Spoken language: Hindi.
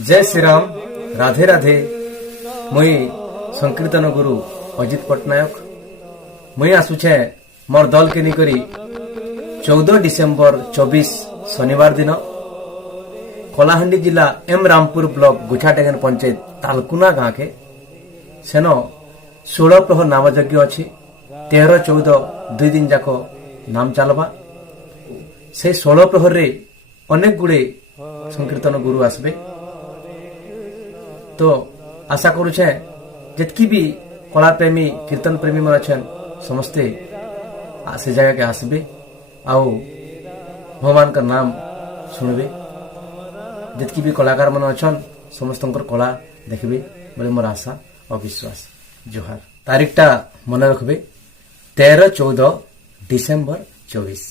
जय श्री राम। राधे राधे। मुई संकीर्तन गुरु अजित पट्टनायक। मुई आसुछे मोर दल के निकरी 14 डिसेम्बर 24 शनिवार दिन कलाहांडी जिला एम रामपुर ब्लॉक गुछाटेगन पंचायत तालकुना गाँ के सेन 16 प्रहर नामयज्ञ अच्छी 13-14 दुई दिन जाक नाम चलवा से 16 प्रहर रे अनेक गुड़े संकीर्तन गुरु आसबे। तो आशा करुछे जितकी भी कला प्रेमी कीर्तन प्रेमी मन अच्छे समस्ते से जगह के आसबे आओ भगवान का नाम सुनबे। जितकी भी कलाकार मन अच्छन समस्त कला देखबे बोले मोर आशा और विश्वास। जोहार। तारीखटा मन रखबे 13-14 डिसेम्बर 24।